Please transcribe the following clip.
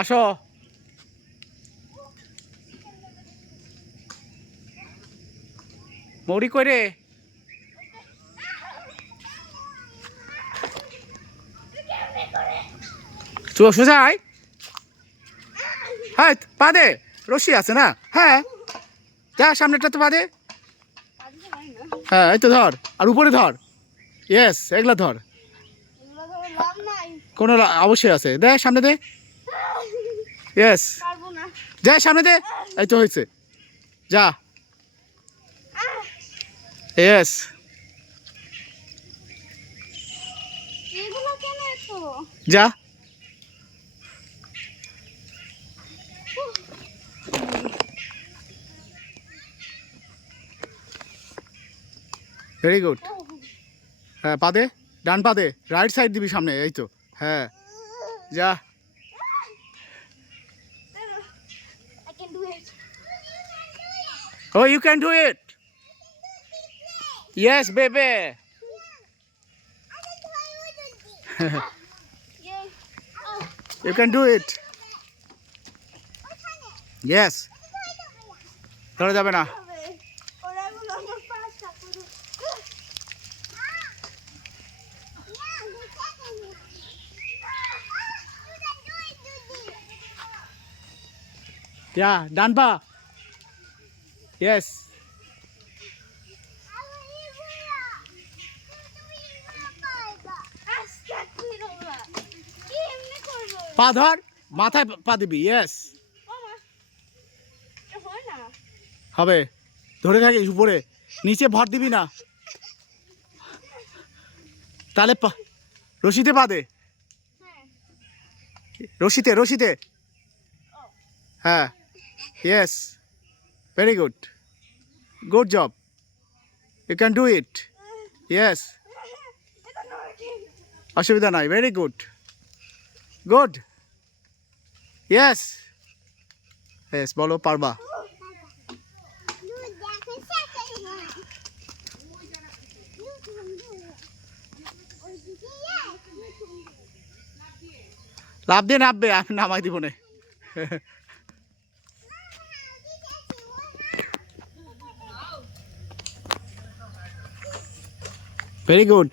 আসো। মৌরি করে সোজাই। হ্যাঁ পা দে, রশি আছে না? হ্যাঁ যা সামনেটা তো পা দে। হ্যাঁ এই তো ধর, আর উপরে ধর। ইয়েস, এগুলা ধর। কোনো অবশ্যই আছে, দে সামনে দে। ইয়েস, যা সামনে দে। এই তো হয়েছে, যা। ইয়েস, যা। Very good. হ্যাঁ পা দে, ডান পা দে, রাইট সাইড দিবি সামনে, এই তো। হ্যাঁ যা। Oh, you can do it. Yes, baby. You can do it. Yes. ধরে যাবে না। Yeah, ডান পা। Yes. পা ধর, মাথায় পা দিবি। ইয়েস, হবে। ধরে থাকিস উপরে, নিচে ভর দিবি না। তাহলে রশিতে পা দে। রশিতে, রশিতে। হ্যাঁ yes, very good, good job, you can do it. Yes, অসুবিধা নাই, very good, good. Yes, yes, বলো পারবা। লাভ দিয়ে নামবে, আমি নামাই দিব না। Very good.